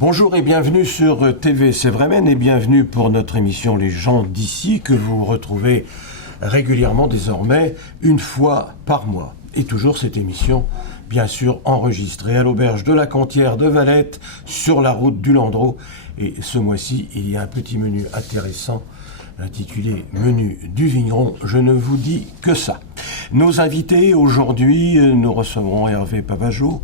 Bonjour et bienvenue sur TV Sévremen et bienvenue pour notre émission Les gens d'ici que vous retrouvez régulièrement désormais une fois par mois. Et toujours cette émission, bien sûr, enregistrée à l'auberge de la Cantière de Valette sur la route du Landreau. Et ce mois-ci, il y a un petit menu intéressant intitulé « Menu du vigneron ». Je ne vous dis que ça. Nos invités aujourd'hui, nous recevrons Hervé Pavageau.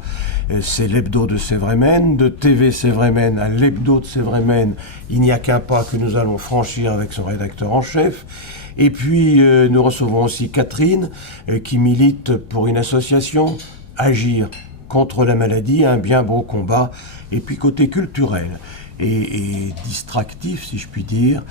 C'est l'hebdo de Sévremen, de TV Sévremen à l'hebdo de Sévremen. Il n'y a qu'un pas que nous allons franchir avec son rédacteur en chef. Et puis nous recevrons aussi Catherine qui milite pour une association, Agir contre la maladie, un bien beau combat. Et puis côté culturel et distractif, si je puis dire,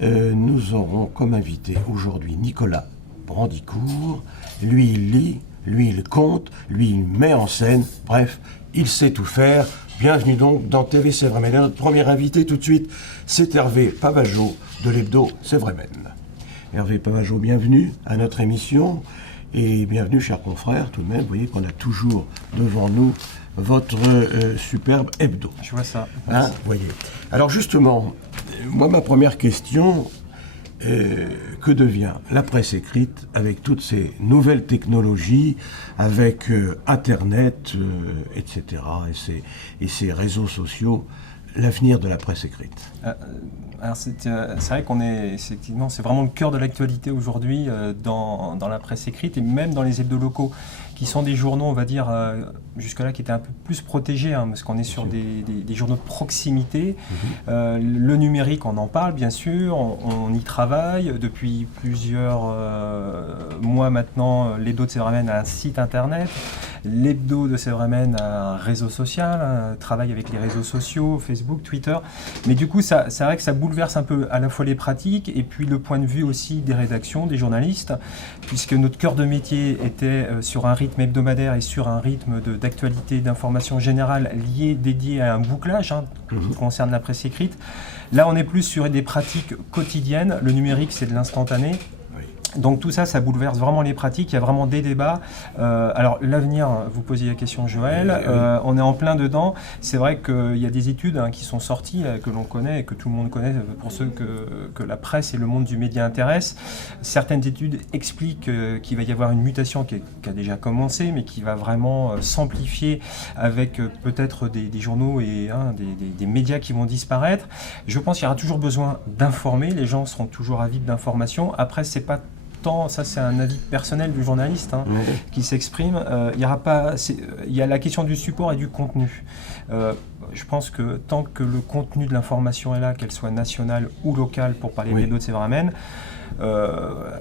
nous aurons comme invité aujourd'hui Nicolas Brandicourt. Lui, il lit. Lui, il compte, lui, il met en scène, bref, il sait tout faire. Bienvenue donc dans TV Sévremen. Et notre premier invité tout de suite, c'est Hervé Pavageau de l'hebdo Sévremen. Hervé Pavageau, bienvenue à notre émission et bienvenue, chers confrères, tout de même. Vous voyez qu'on a toujours devant nous votre superbe hebdo. Je vois ça. Hein, voyez. Alors justement, moi, ma première question... que devient la presse écrite avec toutes ces nouvelles technologies, avec Internet, etc., et ces réseaux sociaux, l'avenir de la presse écrite? Alors c'est vrai qu'on est effectivement, c'est vraiment le cœur de l'actualité aujourd'hui dans la presse écrite et même dans les hebdos locaux, qui sont des journaux, on va dire, jusque-là, qui étaient un peu plus protégés, hein, parce qu'on est sur des journaux de proximité. Le numérique, on en parle, bien sûr, on y travaille. Depuis plusieurs mois maintenant, l'hebdo de Sévremen a un site internet. L'hebdo de Sévremen a un réseau social, travaille avec les réseaux sociaux, Facebook, Twitter. Mais du coup, c'est vrai que ça bouleverse un peu à la fois les pratiques et puis le point de vue aussi des rédactions, des journalistes, puisque notre cœur de métier était sur un rythme hebdomadaire et sur un rythme d'actualité, d'information générale dédié à un bouclage qui concerne la presse écrite. Là, on est plus sur des pratiques quotidiennes. Le numérique, c'est de l'instantané. Donc tout ça, ça bouleverse vraiment les pratiques, il y a vraiment des débats. Alors l'avenir, vous posiez la question Joël, on est en plein dedans. C'est vrai qu'il y a des études qui sont sorties, que l'on connaît et que tout le monde connaît pour ceux que la presse et le monde du média intéressent. Certaines études expliquent qu'il va y avoir une mutation qui a déjà commencé, mais qui va vraiment s'amplifier avec peut-être des journaux et des médias qui vont disparaître. Je pense qu'il y aura toujours besoin d'informer, les gens seront toujours avides d'informations. Après, c'est pas ça c'est un avis personnel du journaliste qui s'exprime. Il y a la question du support et du contenu. Je pense que tant que le contenu de l'information est là, qu'elle soit nationale ou locale, pour parler des deux de Sévremen,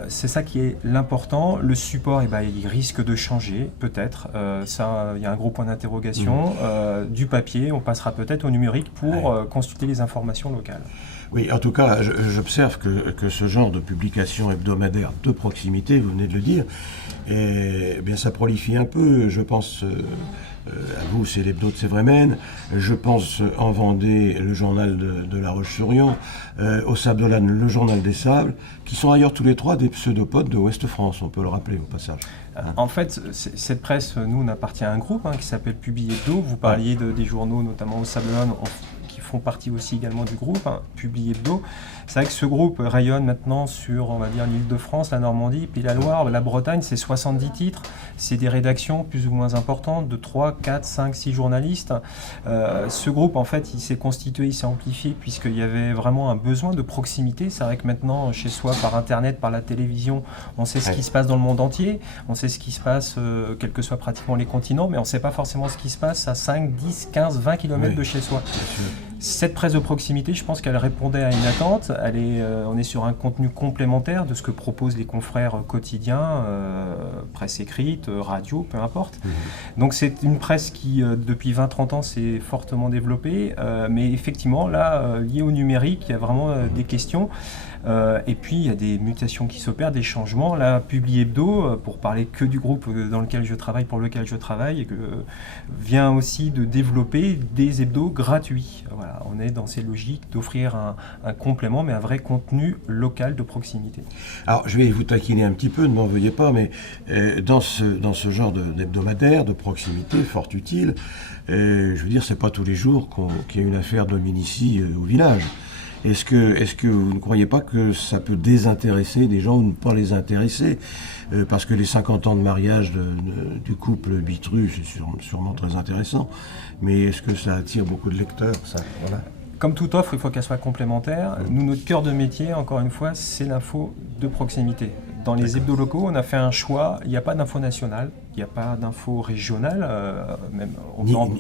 c'est ça qui est l'important. Le support, il risque de changer, peut-être. Il y a un gros point d'interrogation. Du papier, on passera peut-être au numérique pour consulter les informations locales. Oui, en tout cas, j'observe que ce genre de publication hebdomadaire de proximité, vous venez de le dire, bien, ça prolifie un peu. Je pense à vous, c'est l'hebdo de Sévremen. Je pense en Vendée, le journal de La Roche-sur-Yon, au Sable d'Olonne, le journal des Sables, qui sont ailleurs tous les trois des pseudopodes de Ouest-France, on peut le rappeler au passage. En fait, cette presse, nous, on appartient à un groupe qui s'appelle Publi Hebdo. Vous parliez des journaux, notamment au Sable d'Olonne, qui font partie aussi également du groupe, Publi Hebdo. C'est vrai que ce groupe rayonne maintenant sur, on va dire, l'Île-de-France, la Normandie, puis la Loire, la Bretagne, c'est 70 titres. C'est des rédactions plus ou moins importantes de 3, 4, 5, 6 journalistes. Ce groupe, en fait, il s'est constitué, il s'est amplifié, puisqu'il y avait vraiment un besoin de proximité. C'est vrai que maintenant, chez soi, par Internet, par la télévision, on sait ce qui se passe dans le monde entier, on sait ce qui se passe, quels que soient pratiquement les continents, mais on ne sait pas forcément ce qui se passe à 5, 10, 15, 20 km de chez soi. Cette presse de proximité, je pense qu'elle répondait à une attente. On est sur un contenu complémentaire de ce que proposent les confrères quotidiens, presse écrite, radio, peu importe. Donc c'est une presse qui, depuis 20-30 ans, s'est fortement développée. Mais effectivement, là, lié au numérique, il y a vraiment des questions. Et puis il y a des mutations qui s'opèrent, des changements. Là, Publi Hebdo, pour parler que du groupe dans lequel je travaille, pour lequel je travaille, vient aussi de développer des hebdos gratuits. Voilà. voilà, on est dans ces logiques d'offrir un complément, mais un vrai contenu local de proximité. Alors, je vais vous taquiner un petit peu, ne m'en veuillez pas, mais dans ce genre d'hebdomadaire, de proximité, fort utile, je veux dire, c'est pas tous les jours qu'il y a une affaire d'homicide au village. Est-ce que vous ne croyez pas que ça peut désintéresser des gens ou ne pas les intéresser parce que les 50 ans de mariage du couple Bitru, c'est sûrement très intéressant, mais est-ce que ça attire beaucoup de lecteurs, ça, voilà. Comme toute offre, il faut qu'elle soit complémentaire. Nous, notre cœur de métier, encore une fois, c'est l'info de proximité. Dans les hebdos locaux, on a fait un choix. Il n'y a pas d'info nationale, il n'y a pas d'info régionale,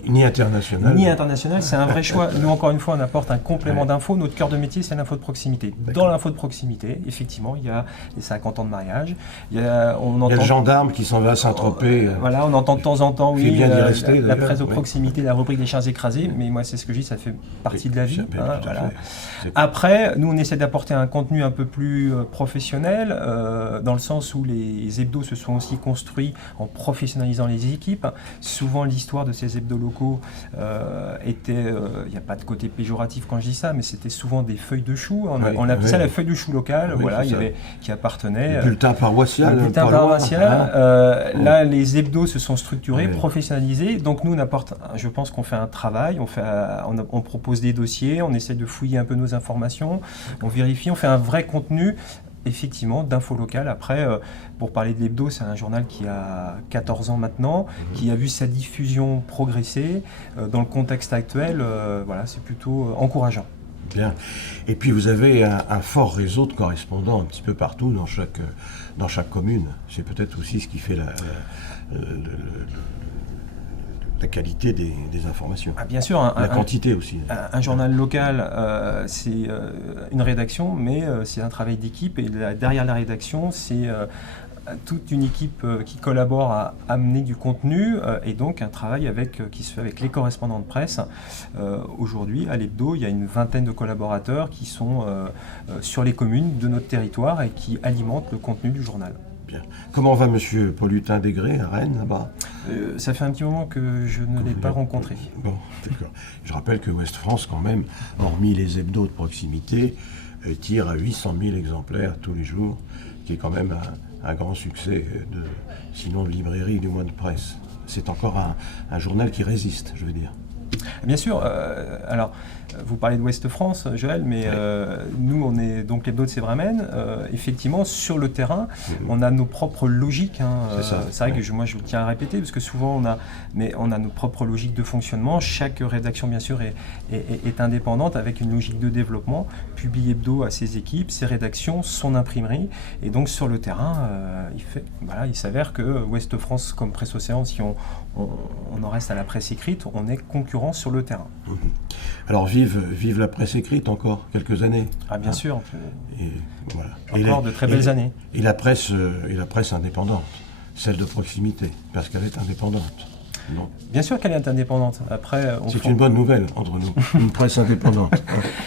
Ni internationale. Ni internationale, c'est un vrai choix. Nous, encore une fois, on apporte un complément d'info. Notre cœur de métier, c'est l'info de proximité. Dans l'info de proximité, effectivement, il y a les 50 ans de mariage. Il y a le gendarme qui s'en va à Saint-Tropez. Voilà, on entend de temps en temps, oui, la presse de oui. proximité, la rubrique des chiens écrasés. Mais moi, c'est ce que je dis, ça fait partie de la vie. Voilà. Après, nous, on essaie d'apporter un contenu un peu plus professionnel, dans le sens où les hebdos se sont aussi construits en professionnalisant les équipes. Souvent, l'histoire de ces hebdos locaux était, il n'y a pas de côté péjoratif quand je dis ça, mais c'était souvent des feuilles de chou. On appelait ça la feuille de chou locale, voilà, qui appartenait. Le bulletin paroissial. Le bulletin paroissial. Là, les hebdos se sont structurés, professionnalisés. Donc, nous, on apporte, je pense qu'on fait un travail, on propose des dossiers, on essaie de fouiller un peu nos informations, on vérifie, on fait un vrai contenu, effectivement, d'info locale. Après, pour parler de l'hebdo, c'est un journal qui a 14 ans maintenant, qui a vu sa diffusion progresser. Dans le contexte actuel, voilà, c'est plutôt encourageant. Bien. Et puis vous avez un fort réseau de correspondants un petit peu partout dans chaque commune. C'est peut-être aussi ce qui fait la qualité des informations. Bien sûr. La quantité aussi. Un journal local, c'est une rédaction, mais c'est un travail d'équipe. Et derrière la rédaction, c'est toute une équipe qui collabore à amener du contenu et donc un travail qui se fait avec les correspondants de presse. Aujourd'hui, à l'hebdo, il y a une vingtaine de collaborateurs qui sont sur les communes de notre territoire et qui alimentent le contenu du journal. Bien. Comment va Monsieur Paulutin-Degré à Rennes, là-bas ? Ça fait un petit moment que je ne l'ai pas rencontré. Bon, d'accord. Je rappelle que Ouest France, quand même, hormis les hebdos de proximité, tire à 800 000 exemplaires tous les jours, qui est quand même un grand succès, sinon de librairie, du moins de presse. C'est encore un journal qui résiste, je veux dire. Bien sûr. Alors, vous parlez de Ouest France, Joël, mais nous, on est donc l'hebdo de Sévramen. Effectivement, sur le terrain, on a nos propres logiques. C'est vrai que moi, je tiens à répéter, parce que souvent, on a nos propres logiques de fonctionnement. Chaque rédaction, bien sûr, est indépendante, avec une logique de développement. Publie Hebdo à ses équipes, ses rédactions, son imprimerie. Et donc, sur le terrain, il s'avère que Ouest France, comme Presse Océan, si on en reste à la presse écrite, on est concurrent sur le terrain. Alors vive la presse écrite encore quelques années. Bien sûr. Et voilà. Encore de très belles années. Et la presse indépendante, celle de proximité, parce qu'elle est indépendante. Non. Bien sûr qu'elle est indépendante. Après, c'est une bonne nouvelle entre nous, une presse indépendante.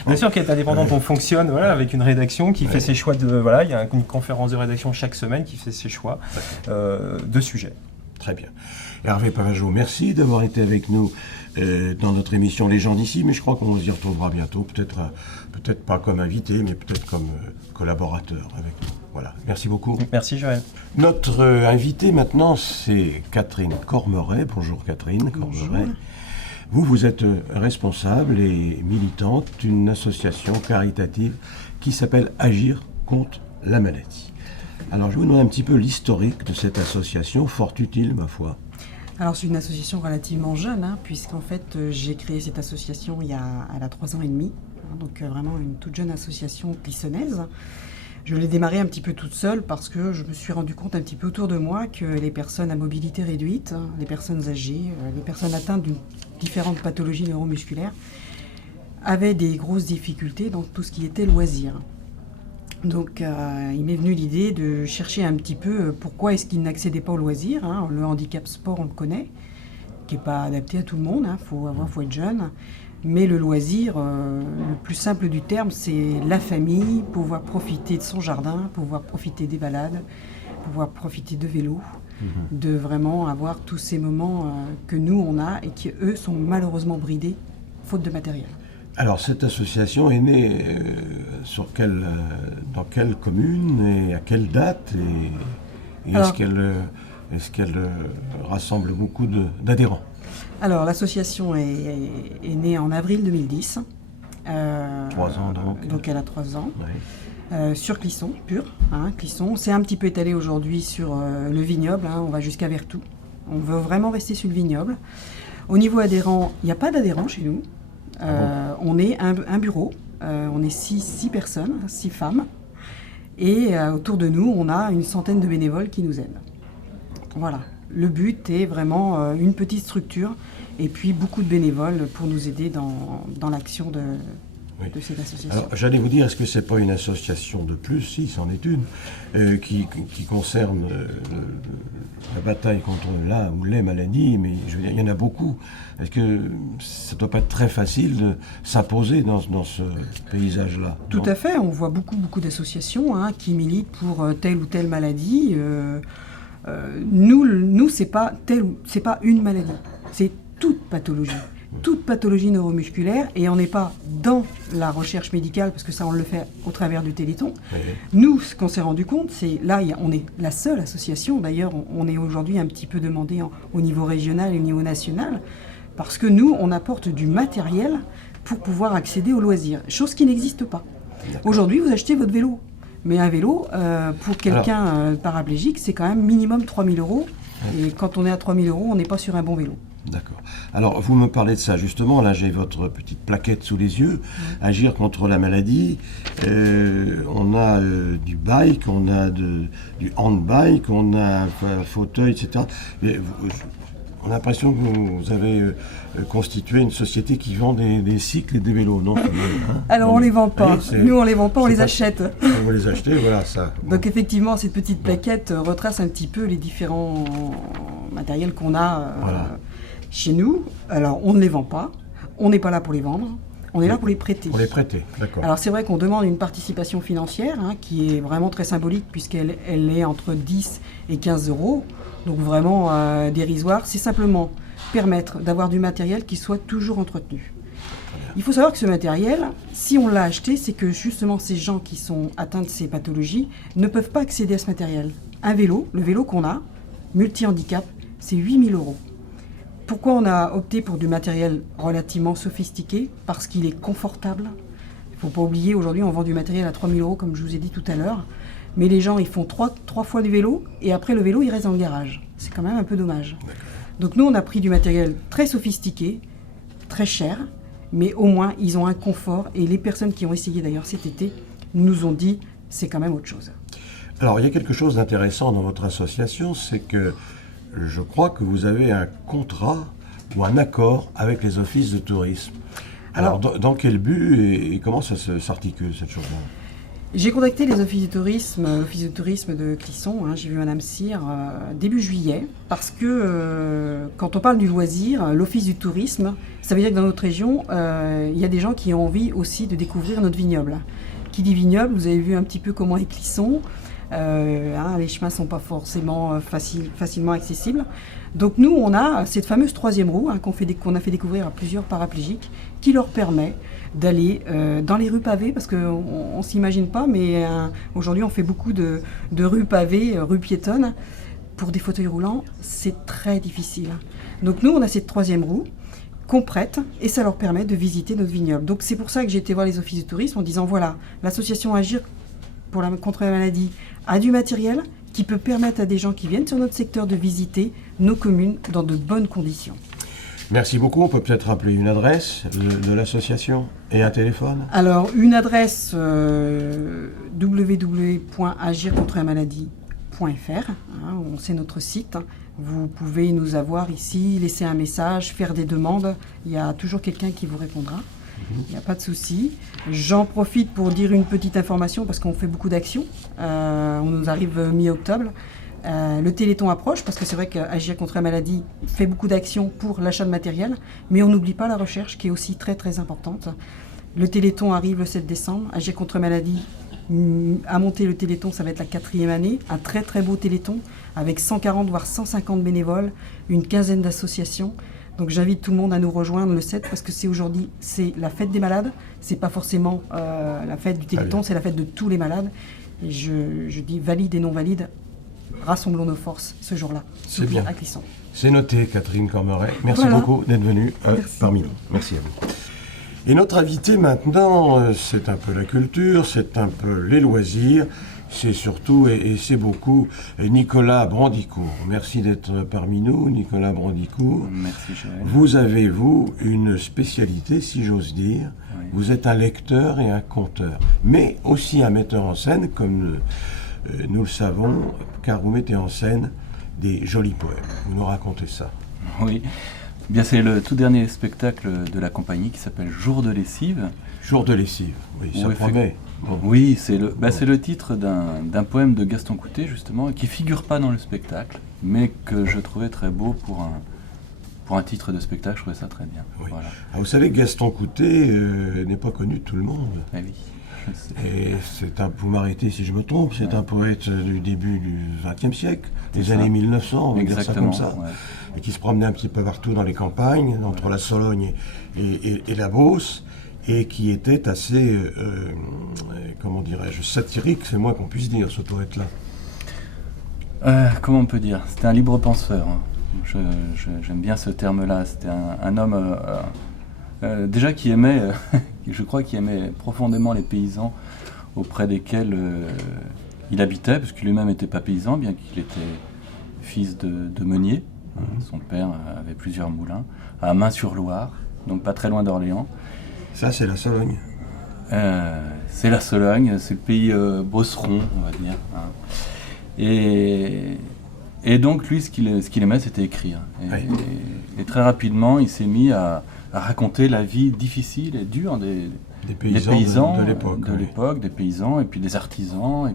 Bien sûr qu'elle est indépendante, on fonctionne avec une rédaction qui fait ses choix il y a une conférence de rédaction chaque semaine qui fait ses choix de sujets. Très bien. Hervé Pavageau, merci d'avoir été avec nous dans notre émission Les gens d'ici, mais je crois qu'on s'y retrouvera bientôt, peut-être pas comme invité, mais peut-être comme collaborateur avec nous. Voilà, merci beaucoup. Merci Joël. Notre invitée maintenant, c'est Catherine Cormeret. Bonjour Catherine Cormeret. Vous êtes responsable et militante d'une association caritative qui s'appelle Agir contre la maladie. Alors je vais vous demander un petit peu l'historique de cette association, fort utile ma foi. Alors c'est une association relativement jeune, puisqu'en fait j'ai créé cette association elle a 3 ans et demi, donc vraiment une toute jeune association clissonnaise. Je l'ai démarrée un petit peu toute seule parce que je me suis rendu compte un petit peu autour de moi que les personnes à mobilité réduite, les personnes âgées, les personnes atteintes d'une différentes pathologies neuromusculaires avaient des grosses difficultés dans tout ce qui était loisirs. Donc il m'est venu l'idée de chercher un petit peu pourquoi est-ce qu'ils n'accédaient pas au loisir. Le handicap sport, on le connaît, qui n'est pas adapté à tout le monde, faut être jeune. Mais le loisir, le plus simple du terme, c'est la famille, pouvoir profiter de son jardin, pouvoir profiter des balades, pouvoir profiter de vélo, de vraiment avoir tous ces moments que nous on a et qui eux sont malheureusement bridés, faute de matériel. Alors, cette association est née dans quelle commune et à quelle date et Alors- est-ce qu'elle rassemble beaucoup d'adhérents? Alors, l'association est née en avril 2010. 3 ans, donc. Donc, elle a 3 ans. Ouais. Sur Clisson, pur. Clisson. C'est un petit peu étalé aujourd'hui sur le vignoble. On va jusqu'à Vertou. On veut vraiment rester sur le vignoble. Au niveau adhérents, il n'y a pas d'adhérents chez nous. On est un bureau. On est 6 personnes, 6 femmes. Et autour de nous, on a une centaine de bénévoles qui nous aident. Voilà. Le but est vraiment une petite structure et puis beaucoup de bénévoles pour nous aider dans l'action de cette association. Alors, j'allais vous dire, est-ce que c'est pas une association de plus? Si, c'en est une, qui concerne la bataille contre la ou les maladies, mais je veux dire, il y en a beaucoup. Est-ce que ça ne doit pas être très facile de s'imposer dans ce paysage-là? Tout à fait, on voit beaucoup d'associations qui militent pour telle ou telle maladie. Nous, c'est pas une maladie, c'est toute pathologie. Toute pathologie neuromusculaire, et on n'est pas dans la recherche médicale, parce que ça on le fait au travers du Téléthon. Oui. Nous, ce qu'on s'est rendu compte, c'est là, on est la seule association, d'ailleurs on est aujourd'hui un petit peu demandé au niveau régional et au niveau national, parce que nous, on apporte du matériel pour pouvoir accéder aux loisirs, chose qui n'existe pas. Aujourd'hui, vous achetez votre vélo, mais un vélo, pour quelqu'un paraplégique, c'est quand même minimum 3 000 €, et quand on est à 3 000 €, on n'est pas sur un bon vélo. D'accord. Alors, vous me parlez de ça, justement. Là, j'ai votre petite plaquette sous les yeux. Agir contre la maladie. On a du bike, on a du handbike, on a un fauteuil, etc. Mais on a l'impression que vous avez constitué une société qui vend des cycles et des vélos, non? Alors, on ne les vend pas. Nous, on ne les vend pas, on les achète. Vous les achetez, voilà, ça. Donc, effectivement, cette petite plaquette retrace un petit peu les différents matériels qu'on a chez nous. Alors, on ne les vend pas. On n'est pas là pour les vendre. On est là pour les prêter. Pour les prêter, d'accord. Alors, c'est vrai qu'on demande une participation financière qui est vraiment très symbolique puisqu'elle est entre 10 et 15 €. Donc, vraiment dérisoire. C'est simplement permettre d'avoir du matériel qui soit toujours entretenu. Il faut savoir que ce matériel, si on l'a acheté, c'est que justement ces gens qui sont atteints de ces pathologies ne peuvent pas accéder à ce matériel. Un vélo, le vélo qu'on a, multi-handicap, c'est 8 000 €. Pourquoi on a opté pour du matériel relativement sophistiqué? Parce qu'il est confortable. Il ne faut pas oublier, aujourd'hui, on vend du matériel à 3 000 €, comme je vous ai dit tout à l'heure. Mais les gens, ils font trois fois le vélo, et après le vélo, il reste dans le garage. C'est quand même un peu dommage. Donc nous, on a pris du matériel très sophistiqué, très cher, mais au moins, ils ont un confort. Et les personnes qui ont essayé d'ailleurs cet été nous ont dit, c'est quand même autre chose. Alors, il y a quelque chose d'intéressant dans votre association, c'est que je crois que vous avez un contrat ou un accord avec les offices de tourisme. Alors, dans quel but et comment ça s'articule, cette chose-là? J'ai contacté les offices de tourisme, l'office de tourisme de Clisson, j'ai vu Madame Cyr début juillet, parce que quand on parle du loisir, l'office du tourisme, ça veut dire que dans notre région, il y a des gens qui ont envie aussi de découvrir notre vignoble. Qui dit vignoble, vous avez vu un petit peu comment est Clisson. Les chemins ne sont pas forcément facilement accessibles. Donc nous, on a cette fameuse 3e roue qu'on a fait découvrir à plusieurs paraplégiques qui leur permet d'aller dans les rues pavées, parce qu'on ne s'imagine pas, mais aujourd'hui on fait beaucoup de rues pavées, rues piétonnes. Pour des fauteuils roulants, c'est très difficile. Donc nous, on a cette 3e roue qu'on prête et ça leur permet de visiter notre vignoble. Donc c'est pour ça que j'ai été voir les offices de tourisme en disant voilà, l'association Agir contre la maladie a du matériel qui peut permettre à des gens qui viennent sur notre secteur de visiter nos communes dans de bonnes conditions. Merci beaucoup. On peut peut-être rappeler une adresse de l'association et un téléphone? Alors, une adresse www.agircontrelamaladie.fr, c'est notre site. Vous pouvez nous avoir ici, laisser un message, faire des demandes. Il y a toujours quelqu'un qui vous répondra. Il n'y a pas de souci. J'en profite pour dire une petite information parce qu'on fait beaucoup d'actions. On nous arrive mi-octobre. Le Téléthon approche parce que c'est vrai qu'Agir contre la maladie fait beaucoup d'actions pour l'achat de matériel, mais on n'oublie pas la recherche qui est aussi très très importante. Le Téléthon arrive le 7 décembre. Agir contre la maladie a monté le Téléthon, ça va être la 4e année. Un très très beau Téléthon avec 140 voire 150 bénévoles, une quinzaine d'associations. Donc j'invite tout le monde à nous rejoindre le 7 parce que c'est aujourd'hui, c'est la fête des malades. C'est pas forcément la fête du Téléthon, c'est la fête de tous les malades. Et je dis valides et non valides, rassemblons nos forces ce jour-là. C'est bien. À Clisson. C'est noté, Catherine Cormeret. Merci beaucoup d'être venue parmi nous. Merci à vous. Et notre invité maintenant, c'est un peu la culture, c'est un peu les loisirs, c'est surtout et c'est beaucoup Nicolas Brandicourt. Merci d'être parmi nous, Nicolas Brandicourt. Merci, Joël. Vous avez, vous, une spécialité, si j'ose dire. Oui. Vous êtes un lecteur et un conteur, mais aussi un metteur en scène, comme nous le savons, car vous mettez en scène des jolis poèmes. Vous nous racontez ça. Oui. Bien, c'est le tout dernier spectacle de la compagnie qui s'appelle Jour de lessive. Jour de lessive, oui, ça promet. Bon. Oui, c'est le titre d'un poème de Gaston Coutet, justement, qui ne figure pas dans le spectacle, mais que je trouvais très beau pour un titre de spectacle. Je trouvais ça très bien. Oui. Voilà. Alors, vous savez que Gaston Coutet n'est pas connu de tout le monde. Eh oui. Et vous m'arrêtez si je me trompe, c'est un poète du début du XXe siècle, des années 1900, on va dire ça comme ça, et qui se promenait un petit peu partout dans les campagnes, entre la Sologne et la Beauce, et qui était assez, comment dirais-je, satirique, c'est moins qu'on puisse dire, ce poète-là. Comment on peut dire ? C'était un libre penseur. J'aime bien ce terme-là. C'était un homme... déjà qui aimait, je crois qu'il aimait profondément les paysans auprès desquels il habitait, parce que lui-même n'était pas paysan, bien qu'il était fils de meunier. Son père avait plusieurs moulins, à Main-sur-Loire, donc pas très loin d'Orléans. Ça, c'est la Sologne. C'est la Sologne, c'est le pays bosseron, on va dire. Hein. Et donc, lui, ce qu'il aimait, c'était écrire. Et très rapidement, il s'est mis à raconter la vie difficile et dure des paysans de l'époque, des paysans, et puis des artisans,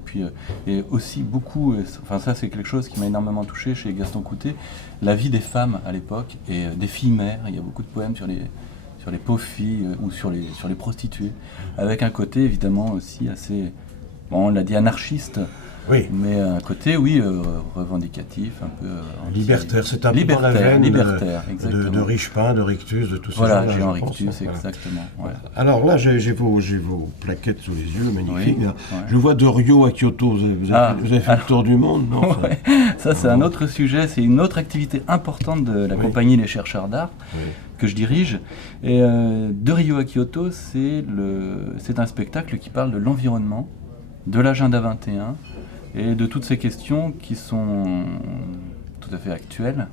et aussi beaucoup, enfin ça c'est quelque chose qui m'a énormément touché chez Gaston Coutet, la vie des femmes à l'époque, et des filles mères. Il y a beaucoup de poèmes sur les pauvres filles, ou sur les prostituées, avec un côté évidemment aussi assez, bon, on l'a dit, anarchiste. Oui. Mais un côté, oui, revendicatif, un peu... libertaire, c'est un peu dans la veine de Richepin, de Rictus, de tous ces gens-là. Voilà, Jean Rictus, exactement. Ouais. Alors là, j'ai vos plaquettes sous les yeux, magnifiques. Oui, je vois de Rio à Kyoto, vous avez fait le tour du monde, non? Ça, c'est un autre sujet, c'est une autre activité importante de la compagnie Les Chercheurs d'Art, que je dirige. Et de Rio à Kyoto, c'est un spectacle qui parle de l'environnement, de l'agenda 21, et de toutes ces questions qui sont tout à fait actuelles.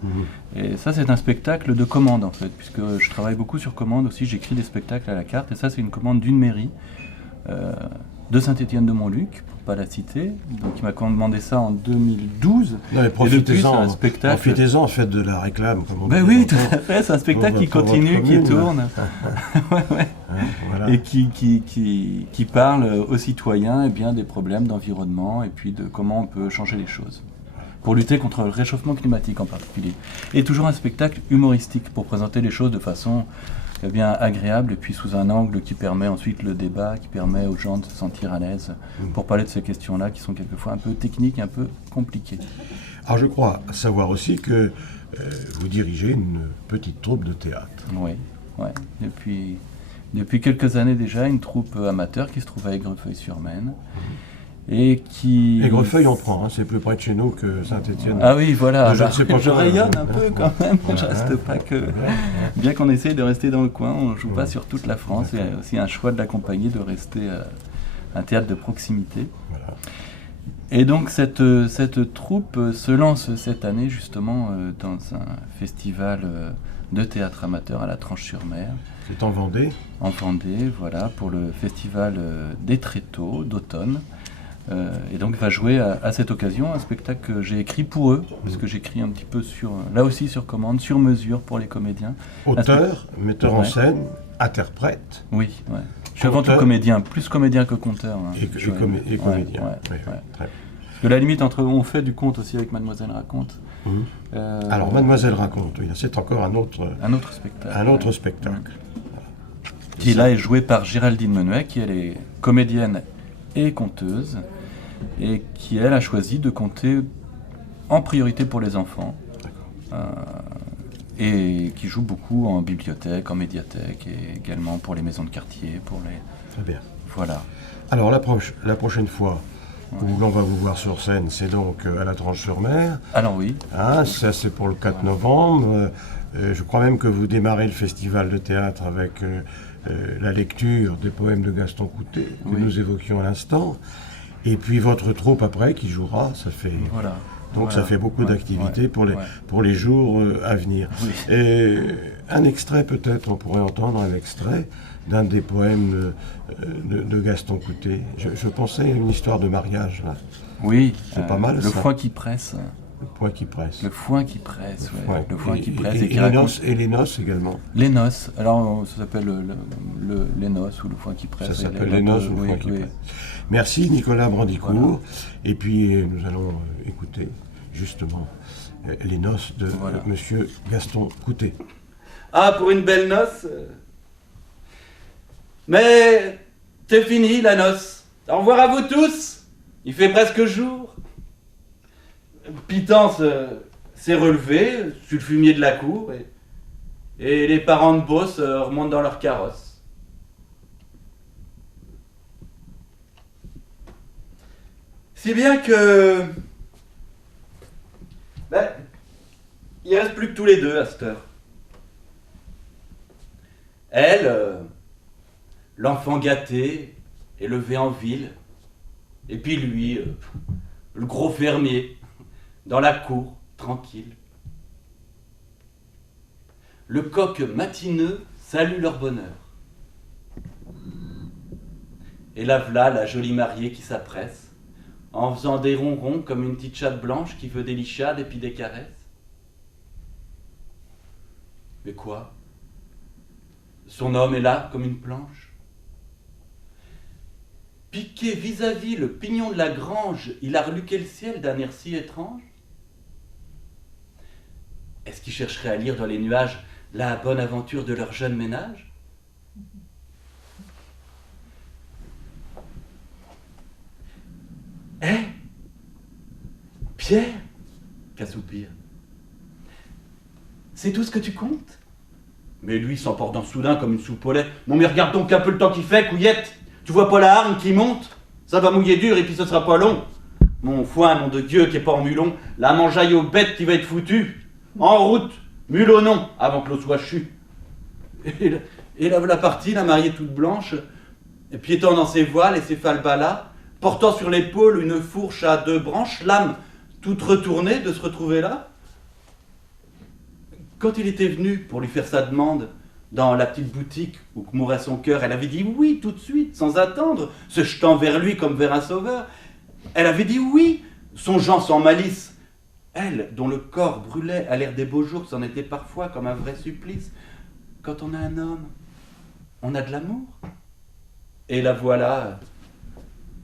Et ça, c'est un spectacle de commande, en fait, puisque je travaille beaucoup sur commande aussi, j'écris des spectacles à la carte, et ça, c'est une commande d'une mairie de Saint-Étienne-de-Montluc, pour pas la citer, donc il m'a commandé ça en 2012. Non, mais profitez-en, faites de la réclame. Oui, tout à fait, c'est un spectacle qui continue, qui tourne, voilà. Et qui parle aux citoyens des problèmes d'environnement, et puis de comment on peut changer les choses, pour lutter contre le réchauffement climatique en particulier. Et toujours un spectacle humoristique, pour présenter les choses de façon bien agréable, et puis sous un angle qui permet ensuite le débat, qui permet aux gens de se sentir à l'aise pour parler de ces questions-là qui sont quelquefois un peu techniques, un peu compliquées. Alors je crois savoir aussi que vous dirigez une petite troupe de théâtre. Oui, depuis quelques années déjà, une troupe amateur qui se trouve à Aigrefeuille-sur-Maine. Et Aigrefeuille, on prend, c'est plus près de chez nous que Saint-Étienne. Ah oui, voilà, je rayonne un peu quand même, je reste pas que... Bien qu'on essaye de rester dans le coin, on ne joue pas sur toute la France, il y a aussi un choix de la compagnie de rester un théâtre de proximité. Voilà. Et donc cette troupe se lance cette année justement dans un festival de théâtre amateur à la Tranche-sur-Mer. C'est en Vendée ? En Vendée, voilà, pour le festival des Tréteaux d'automne. Et donc va jouer à cette occasion un spectacle que j'ai écrit pour eux, parce que j'écris un petit peu là aussi sur commande, sur mesure pour les comédiens. Auteur, metteur en scène, interprète. Oui, je suis avant tout comédien, plus comédien que conteur. Hein, et comédien. Parce que la limite entre... On fait du conte aussi avec Mademoiselle Raconte. Alors Mademoiselle Raconte, c'est encore un autre spectacle. Un autre spectacle. Qui là est joué par Géraldine Menuet, qui elle est comédienne et conteuse, et qui elle a choisi de conter en priorité pour les enfants. et qui joue beaucoup en bibliothèque, en médiathèque, et également pour les maisons de quartier, pour les... Très bien. Voilà. Alors la prochaine fois où l'on va vous voir sur scène, c'est donc à la Tranche-sur-Mer. Alors oui. Hein, ça c'est pour le 4 novembre. Je crois même que vous démarrez le festival de théâtre avec la lecture des poèmes de Gaston Coutet que nous évoquions à l'instant. Et puis votre troupe après qui jouera, ça fait... Voilà. Donc ça fait beaucoup d'activités pour les jours à venir. Oui. Et un extrait peut-être, on pourrait entendre un extrait d'un des poèmes de Gaston Coutet. Je pensais à une histoire de mariage là. Oui, c'est pas mal le ça. foin qui presse. Le poing qui presse. Le foin qui presse, ouais. Le foin qui presse. Et, qui et les noces également. Les noces. Alors ça s'appelle les noces ou le foin qui presse. Ça s'appelle les noces ou le foin qui presse. Merci Nicolas Brandicourt. Voilà. Et puis nous allons écouter justement les noces de Monsieur Gaston Coutet. Ah, pour une belle noce. Mais c'est fini la noce. Au revoir à vous tous. Il fait presque jour. Pitance s'est relevé sur le fumier de la cour et les parents de Beauce remontent dans leur carrosse. Si bien que... il reste plus que tous les deux à cette heure. Elle, l'enfant gâté, élevé en ville, et puis lui, le gros fermier, dans la cour, tranquille. Le coq matineux salue leur bonheur. Et là v'là la jolie mariée qui s'appresse, en faisant des ronrons comme une petite chatte blanche qui veut des lichades et puis des caresses. Mais quoi? Son homme est là comme une planche. Piqué vis-à-vis le pignon de la grange, il a reluqué le ciel d'un air si étrange. Est-ce qu'ils chercheraient à lire dans les nuages la bonne aventure de leur jeune ménage? Pierre, qu'à soupir. C'est tout ce que tu comptes? Mais lui s'emportant soudain comme une soupe au lait. Non mais regarde donc un peu le temps qu'il fait, couillette. Tu vois pas la hargne qui monte? Ça va mouiller dur et puis ce sera pas long. Mon foin, nom de Dieu, qui est pas en mulon, la mangeaille aux bêtes qui va être foutue. En route, mulot non, avant que l'eau soit chue. Et là, la partie, la mariée toute blanche, piétant dans ses voiles et ses falbalas, portant sur l'épaule une fourche à 2 branches, l'âme toute retournée de se retrouver là. Quand il était venu pour lui faire sa demande dans la petite boutique où mourait son cœur, elle avait dit oui tout de suite, sans attendre, se jetant vers lui comme vers un sauveur. Elle avait dit oui, songeant sans malice. Elle, dont le corps brûlait à l'air des beaux jours, c'en était parfois comme un vrai supplice. Quand on a un homme, on a de l'amour. Et la voilà,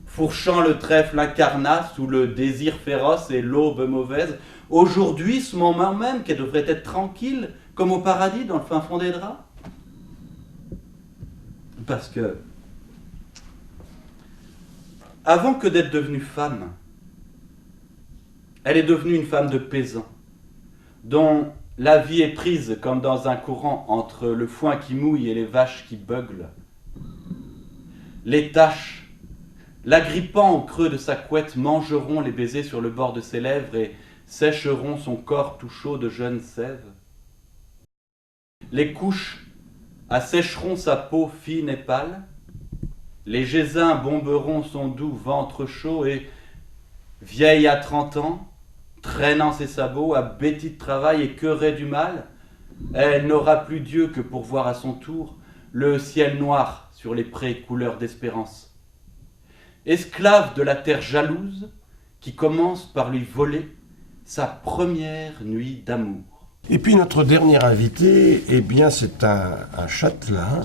fourchant le trèfle incarnat sous le désir féroce et l'aube mauvaise. Aujourd'hui, ce moment même qu'elle devrait être tranquille, comme au paradis, dans le fin fond des draps. Parce que, avant que d'être devenue femme, elle est devenue une femme de paysan, dont la vie est prise comme dans un courant entre le foin qui mouille et les vaches qui beuglent. Les taches, l'agrippant au creux de sa couette, mangeront les baisers sur le bord de ses lèvres et sécheront son corps tout chaud de jeunes sèves. Les couches assécheront sa peau fine et pâle, les geysins bomberont son doux ventre chaud et, vieille à 30 ans, traînant ses sabots, à bêtis de travail et queurée du mal, elle n'aura plus Dieu que pour voir à son tour le ciel noir sur les prés couleur d'espérance. Esclave de la terre jalouse, qui commence par lui voler sa première nuit d'amour. Et puis notre dernier invité, eh bien c'est un châtelain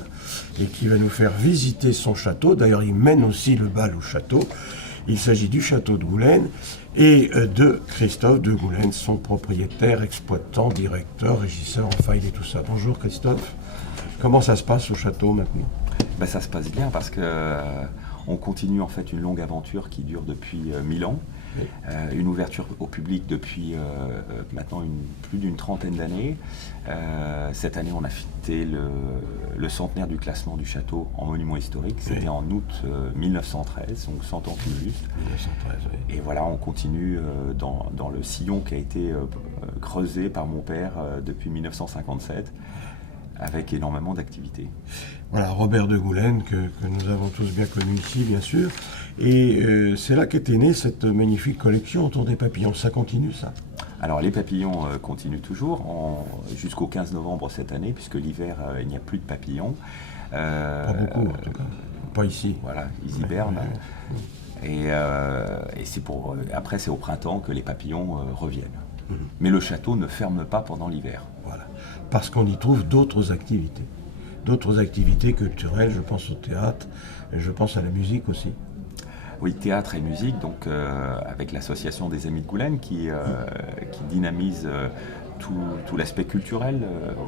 et qui va nous faire visiter son château. D'ailleurs, il mène aussi le bal au château. Il s'agit du château de Goulaine et de Christophe de Goulaine, son propriétaire, exploitant, directeur, régisseur, enfin il est tout ça. Bonjour Christophe, comment ça se passe au château maintenant? Ça se passe bien parce que on continue en fait une longue aventure qui dure depuis 1000 ans Une ouverture au public depuis maintenant plus d'une trentaine d'années. Cette année, on a fêté le centenaire du classement du château en monument historique. C'était en août 1913, donc 100 ans tout juste. 1913, oui. Et voilà, on continue dans le sillon qui a été creusé par mon père depuis 1957, avec énormément d'activités. Voilà, Robert de Goulaine, que nous avons tous bien connu ici, bien sûr. Et c'est là qu'était née cette magnifique collection autour des papillons. Ça continue, ça? Alors les papillons continuent toujours jusqu'au 15 novembre cette année, puisque l'hiver, il n'y a plus de papillons. Pas beaucoup, en tout cas. Pas ici. Voilà, ils hibernent. Et c'est après, c'est au printemps que les papillons reviennent. Mais le château ne ferme pas pendant l'hiver. Voilà. Parce qu'on y trouve d'autres activités. D'autres activités culturelles, je pense au théâtre, et je pense à la musique aussi. Oui, théâtre et musique, donc avec l'association des Amis de Goulaine qui dynamise tout l'aspect culturel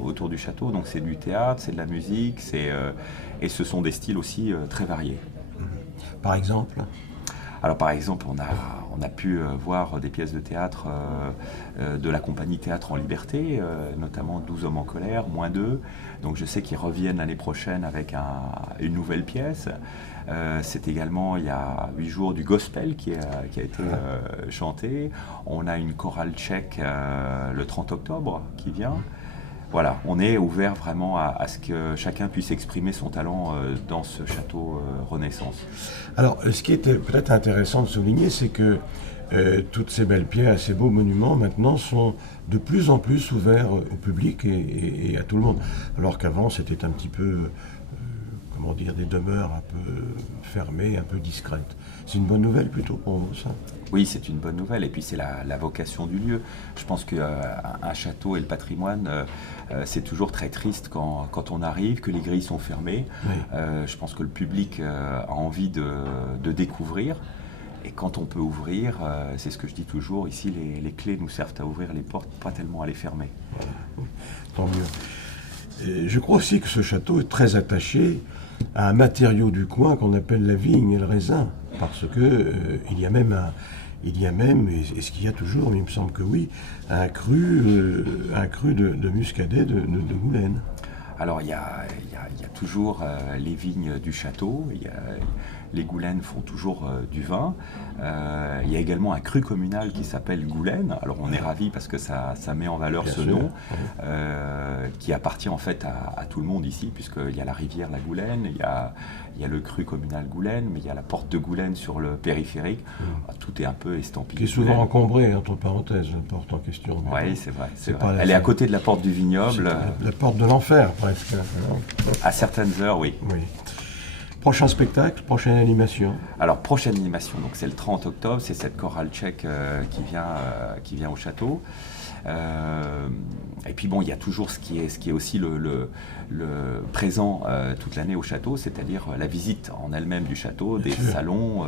autour du château. Donc c'est du théâtre, c'est de la musique, et ce sont des styles aussi très variés. Par exemple? Alors par exemple, on a pu voir des pièces de théâtre de la compagnie Théâtre en Liberté, notamment 12 hommes en colère, -2. Donc je sais qu'ils reviennent l'année prochaine avec une nouvelle pièce. C'est également, il y a 8 jours, du gospel qui a été chanté. On a une chorale tchèque le 30 octobre qui vient. Voilà, on est ouvert vraiment à ce que chacun puisse exprimer son talent dans ce château Renaissance. Alors, ce qui était peut-être intéressant de souligner, c'est que toutes ces belles pierres, ces beaux monuments, maintenant, sont de plus en plus ouverts au public et à tout le monde. Alors qu'avant, c'était un petit peu, comment dire, des demeures un peu fermées, un peu discrètes. C'est une bonne nouvelle plutôt pour vous, ça? Oui, c'est une bonne nouvelle. Et puis, c'est la vocation du lieu. Je pense qu'un château et le patrimoine, c'est toujours très triste quand on arrive, que les grilles sont fermées. Oui. Je pense que le public a envie de découvrir. Et quand on peut ouvrir, c'est ce que je dis toujours, ici, les clés nous servent à ouvrir les portes, pas tellement à les fermer. Voilà. Tant mieux. Et je crois aussi que ce château est très attaché à un matériau du coin qu'on appelle la vigne et le raisin. Parce que il y a même, est-ce qu'il y a toujours, mais il me semble que oui, un cru de muscadet de Goulaine. Alors il y a toujours les vignes du château, les Goulaines font toujours du vin. Il y a également un cru communal qui s'appelle Goulaine. Alors on est ravis parce que ça met en valeur Bien ce sûr. nom, qui appartient en fait à tout le monde ici, puisqu'il y a la rivière la Goulaine, il y a le cru communal Goulaine, mais il y a la porte de Goulaine sur le périphérique. Tout est un peu estampillé. Qui est souvent encombrée, entre parenthèses, la porte en question. Oui, c'est vrai. c'est pas Elle est à côté de la porte du vignoble. La porte de l'enfer, presque. À certaines heures, oui. Oui. Prochain spectacle, prochaine animation. Alors, prochaine animation, donc c'est le 30 octobre, c'est cette chorale tchèque qui vient au château. Et puis bon, il y a toujours ce qui est aussi le présent toute l'année au château, c'est-à-dire la visite en elle-même du château, des salons,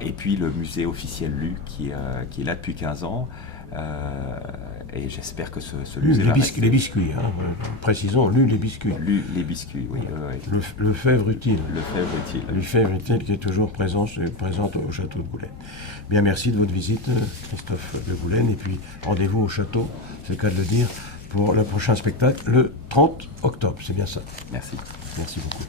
et puis le musée officiel LU qui est là depuis 15 ans. Et j'espère que ce musée va rester. Les biscuits, hein, précisons, les biscuits. Les biscuits, oui. Le fèvre utile. Le fèvre utile. Le fèvre utile qui est toujours présente au château de Goulaine. Bien, merci de votre visite, Christophe de Goulaine. Et puis, rendez-vous au château, c'est le cas de le dire, pour le prochain spectacle, le 30 octobre. C'est bien ça. Merci. Merci beaucoup.